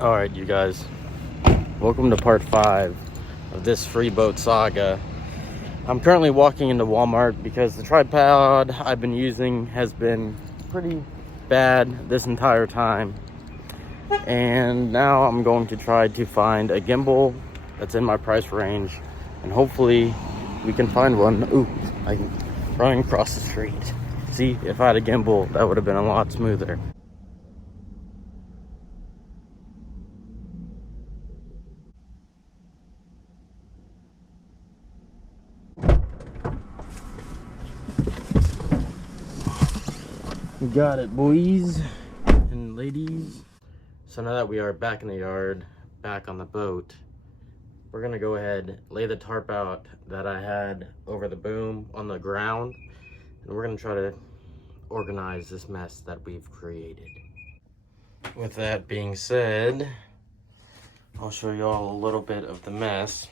All right, you guys, welcome to part 5 of this free boat saga. I'm currently walking into Walmart because the tripod I've been using has been pretty bad this entire time, and now I'm going to try to find a gimbal that's in my price range, and hopefully we can find one. Ooh, I'm running across the street. See, if I had a gimbal, that would have been a lot smoother. We got it, boys and ladies. So now that we are back in the yard, back on the boat, we're gonna go ahead, lay the tarp out that I had over the boom on the ground, and we're gonna try to organize this mess that we've created. With that being said, I'll show you all a little bit of the mess.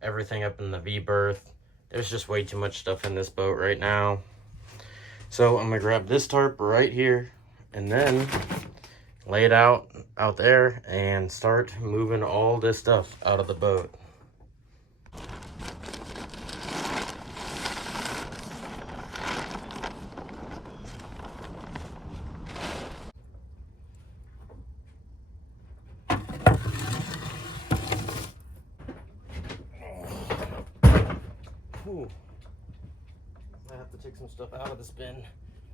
Everything up in the V-berth. There's just way too much stuff in this boat right now. So I'm gonna grab this tarp right here and then lay it out there and start moving all this stuff out of the boat. Ooh. I have to take some stuff out of the bin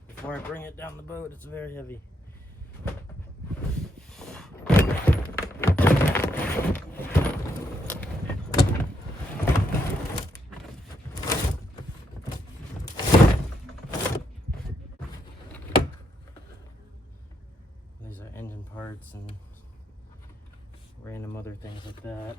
before I bring it down the boat. It's very heavy. These are engine parts and random other things like that.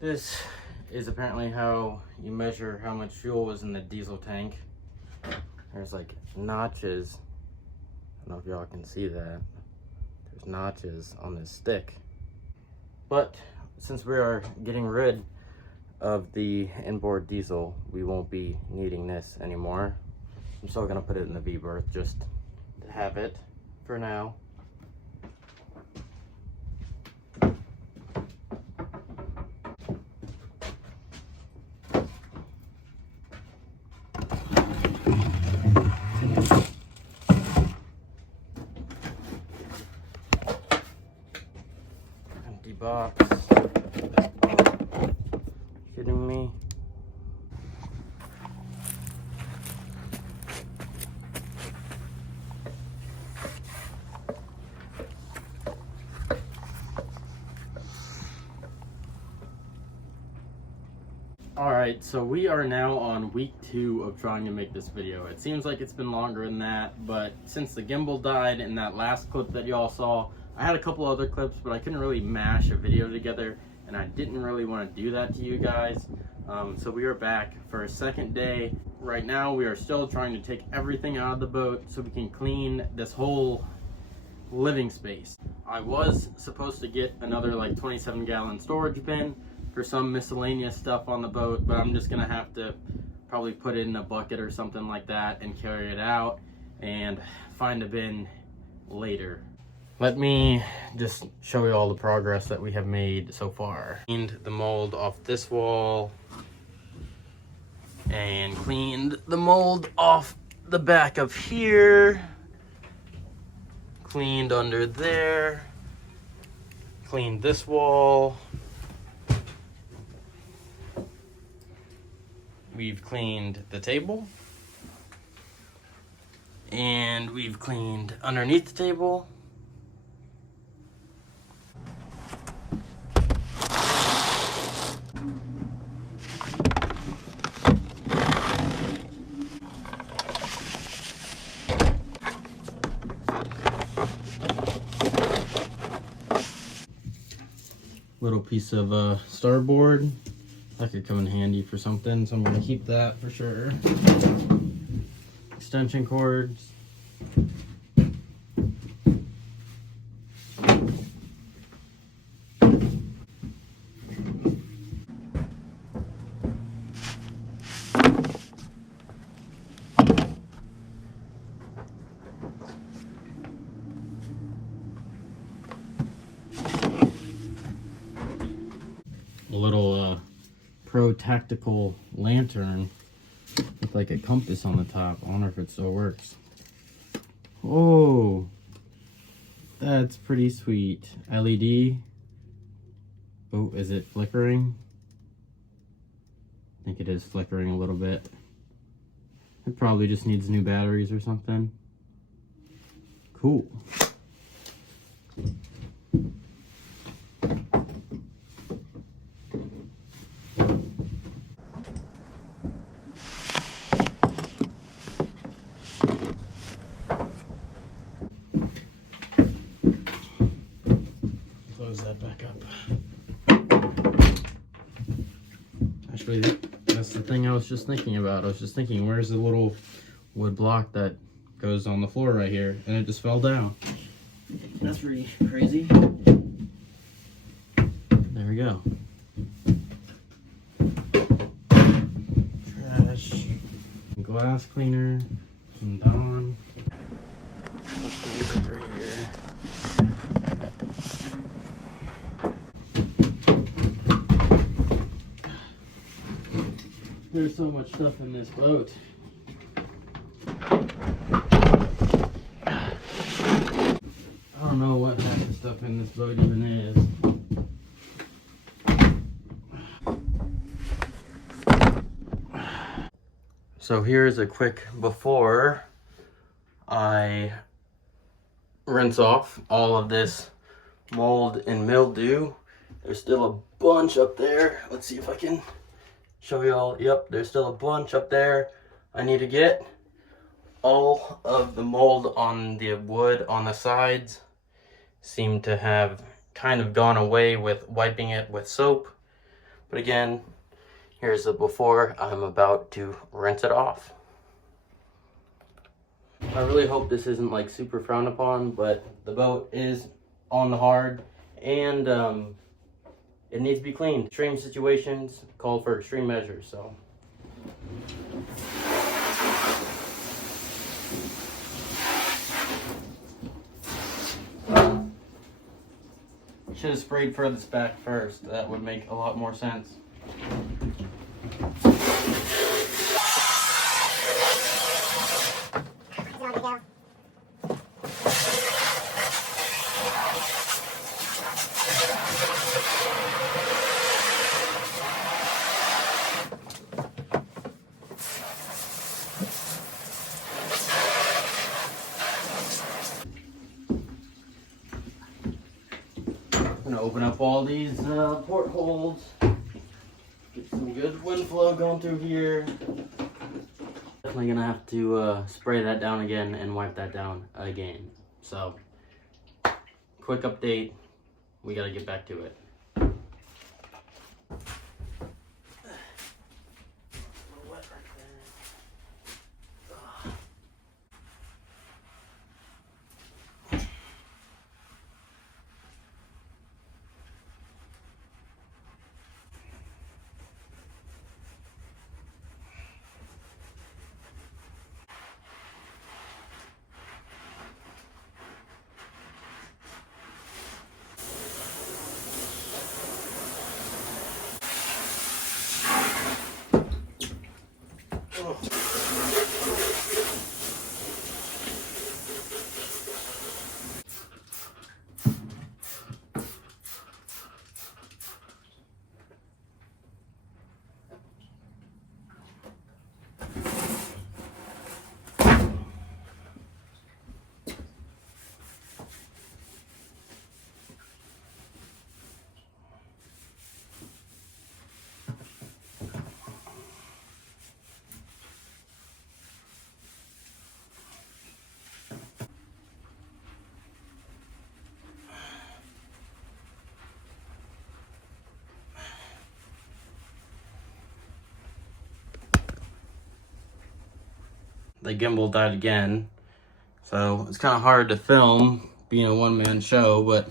This is apparently how you measure how much fuel was in the diesel tank. There's like notches. I don't know if y'all can see that. There's notches on this stick. But since we are getting rid of the inboard diesel, we won't be needing this anymore. I'm still gonna put it in the V-berth just to have it for now. Empty box. Kidding me? Alright, so we are now on week 2 of trying to make this video. It seems like it's been longer than that, but since the gimbal died in that last clip that y'all saw, I had a couple other clips, but I couldn't really mash a video together, and I didn't really want to do that to you guys. So we are back for a second day. Right now, we are still trying to take everything out of the boat so we can clean this whole living space. I was supposed to get another like 27-gallon storage bin for some miscellaneous stuff on the boat, but I'm just gonna have to probably put it in a bucket or something like that and carry it out and find a bin later. Let me just show you all the progress that we have made so far. Cleaned the mold off this wall and cleaned the mold off the back of here. cleaned under there, cleaned this wall. We've cleaned the table. And we've cleaned underneath the table. Little piece of starboard. That could come in handy for something, so I'm gonna keep that for sure. Extension cords. A little pro tactical lantern with like a compass on the top. I wonder if it still works. Oh, that's pretty sweet. LED. Oh, is it flickering? I think it is flickering a little bit. It probably just needs new batteries or something. Cool. Close that back up. Actually, that's the thing I was just thinking about. I was just thinking, where's the little wood block that goes on the floor right here? And it just fell down. That's pretty crazy. There we go. Trash. Glass cleaner. And Dawn. Right here. There's so much stuff in this boat. I don't know what half the stuff in this boat even is. So here's a quick before I rinse off all of this mold and mildew. There's still a bunch up there. Let's see if I can show y'all. Yep, there's still a bunch up there. I need to get all of the mold on the wood on the sides. Seem to have kind of gone away with wiping it with soap. But again, here's the before. I'm about to rinse it off. I really hope this isn't like super frowned upon, but the boat is on the hard and it needs to be cleaned. Extreme situations call for extreme measures, so. Should have sprayed furthest back first. That would make a lot more sense. I'm gonna open up all these portholes, get some good wind flow going through here. Definitely gonna have to spray that down again and wipe that down again. So, quick update, we gotta get back to it. the gimbal died again. So it's kind of hard to film being a one-man show, but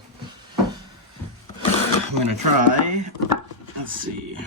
I'm gonna try. Let's see.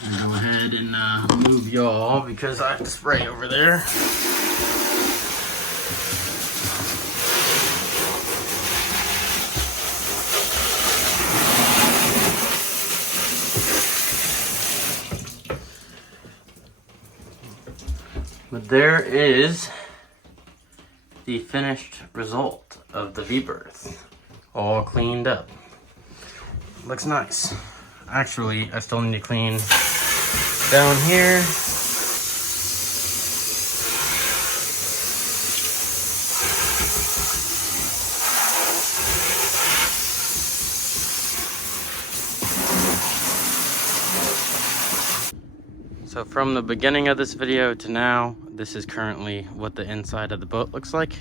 Go ahead and move y'all because I have to spray over there. But there is the finished result of the V-berth, all cleaned up. Looks nice. Actually, I still need to clean down here. So from the beginning of this video to now, this is currently what the inside of the boat looks like.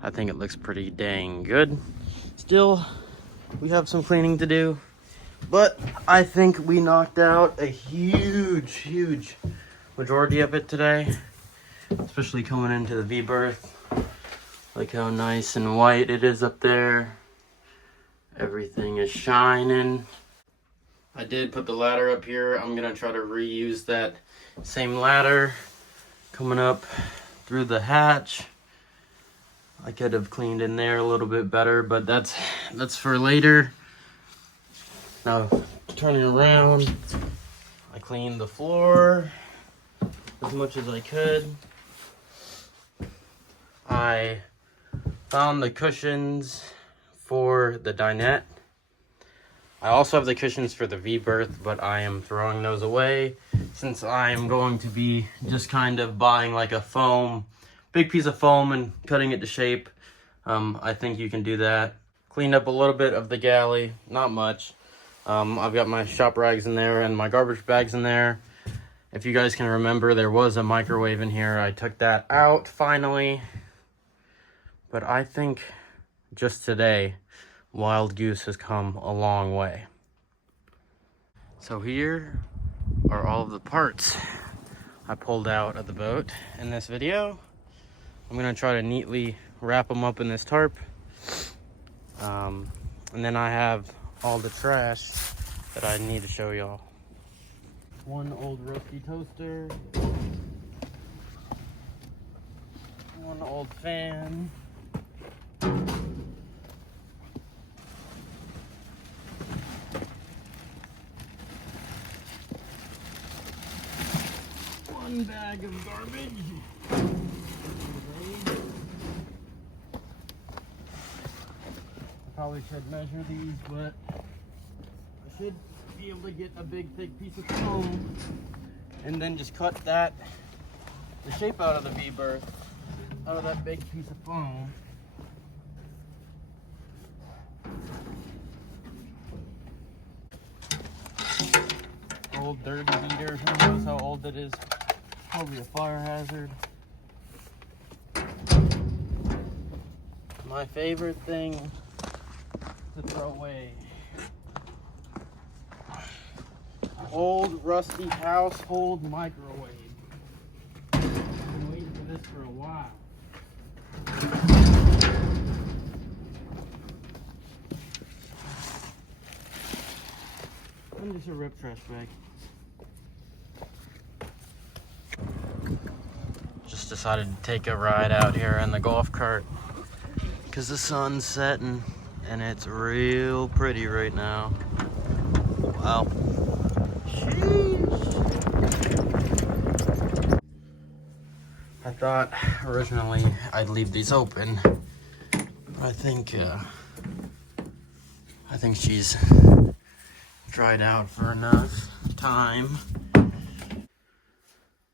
I think it looks pretty dang good. Still, we have some cleaning to do, but I think we knocked out a huge majority of it today, especially coming into the V-berth. Look how nice and white it is up there. Everything is shining. I did put the ladder up here. I'm gonna try to reuse that same ladder coming up through the hatch. I could have cleaned in there a little bit better, but that's for later. Now, turning around, I cleaned the floor as much as I could. I found the cushions for the dinette. I also have the cushions for the V-berth, but I am throwing those away since I'm going to be just kind of buying like a big piece of foam and cutting it to shape. I think you can do that. Cleaned up a little bit of the galley, not much. I've got my shop rags in there and my garbage bags in there. If you guys can remember, there was a microwave in here. I took that out finally. But I think just today, Wild Goose has come a long way. So here are all of the parts I pulled out of the boat in this video. I'm gonna try to neatly wrap them up in this tarp. And then I have all the trash that I need to show y'all. One old rusty toaster. One old fan. One bag of garbage. Probably should measure these, but I should be able to get a big thick piece of foam and then just cut the shape out of the V-berth out of that big piece of foam. Old dirty heater, who knows how old it is? Probably a fire hazard. My favorite thing to throw away. Old rusty household microwave. I've been waiting for this for a while. And just a rip trash bag. Just decided to take a ride out here in the golf cart because the sun's setting and it's real pretty right now. Wow. Sheesh. I thought originally I'd leave these open, but I think she's dried out for enough time.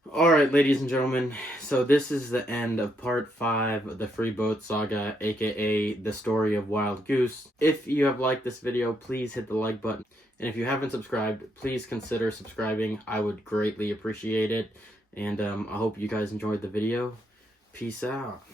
Alright, ladies and gentlemen, so this is the end of part 5 of the Free Boat Saga, aka the story of Wild Goose. If you have liked this video, please hit the like button. And if you haven't subscribed, please consider subscribing. I would greatly appreciate it. And I hope you guys enjoyed the video. Peace out.